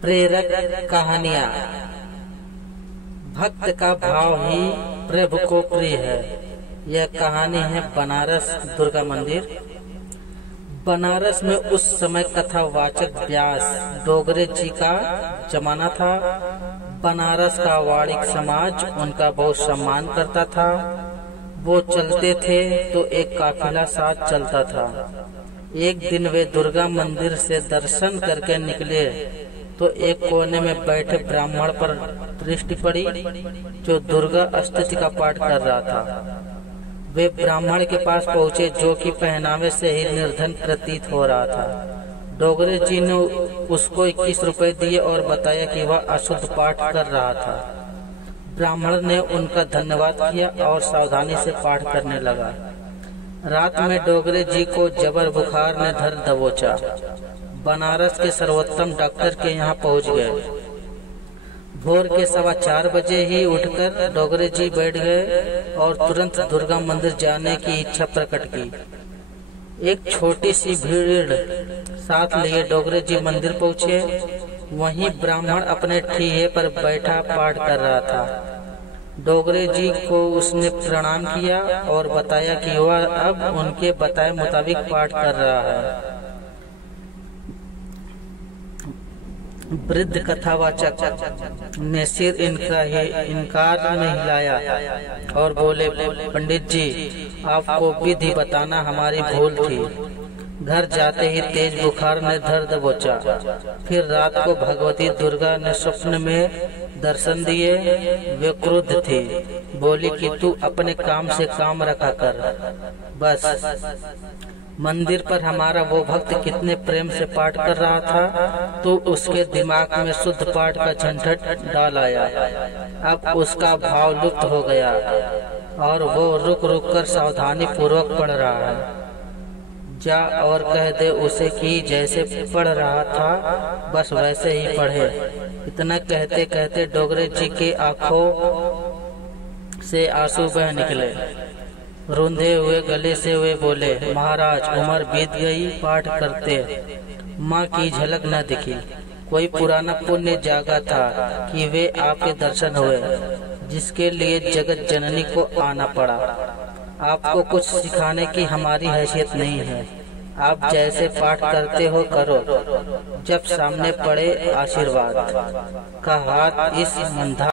प्रेरक कहानियाँ। भक्त का भाव ही प्रभु को प्रिय है। यह कहानी है बनारस दुर्गा मंदिर। बनारस में उस समय कथावाचक व्यास डोगरे जी का जमाना था। बनारस का वाणिक समाज उनका बहुत सम्मान करता था। वो चलते थे तो एक काफिला साथ चलता था। एक दिन वे दुर्गा मंदिर से दर्शन करके निकले तो एक कोने में बैठे ब्राह्मण पर दृष्टि पड़ी जो दुर्गा स्तुति का पाठ कर रहा था। वे ब्राह्मण के पास पहुँचे जो कि पहनावे से ही निर्धन प्रतीत हो रहा था। डोगरे जी ने उसको 21 रुपए दिए और बताया कि वह अशुद्ध पाठ कर रहा था। ब्राह्मण ने उनका धन्यवाद किया और सावधानी से पाठ करने लगा। रात में डोगरे जी को जबर बुखार ने धर दबोचा। बनारस के सर्वोत्तम डॉक्टर के यहाँ पहुँच गए। भोर के 4:15 बजे ही उठकर डोगरे जी बैठ गए और तुरंत दुर्गा मंदिर जाने की इच्छा प्रकट की। एक छोटी सी भीड़ साथ लिए डोगरे जी मंदिर पहुँचे। वहीं ब्राह्मण अपने ठीहे पर बैठा पाठ कर रहा था। डोगरे जी को उसने प्रणाम किया और बताया कि वह अब उनके बताए मुताबिक पाठ कर रहा है। वृद्ध कथावाचक ने सिर इनकार में हिलाया और बोले, पंडित जी, आपको विधि बताना हमारी भूल थी। घर जाते ही तेज बुखार ने धर दबोचा। फिर रात को भगवती दुर्गा ने स्वप्न में दर्शन दिए। वे क्रुद्ध थी। बोली कि तू अपने काम से काम रखा कर। बस मंदिर पर हमारा वो भक्त कितने प्रेम से पाठ कर रहा था तो उसके दिमाग में शुद्ध पाठ का झंझट डाल आया। अब उसका भाव लुप्त हो गया और वो रुक रुक कर सावधानी पूर्वक पढ़ रहा है। जा और कह दे उसे कि जैसे पढ़ रहा था बस वैसे ही पढ़े। इतना कहते कहते डोगरे जी के आंखों से आंसू बह निकले। रूंधे हुए गले से वे बोले, महाराज, उम्र बीत गई, पाठ करते माँ की झलक न दिखी। कोई पुराना पुण्य जागा था कि वे आपके दर्शन हुए, जिसके लिए जगत जननी को आना पड़ा। आपको कुछ सिखाने की हमारी हैसियत नहीं है। आप जैसे पाठ करते हो करो, जब सामने पड़े आशीर्वाद का हाथ इस मंधा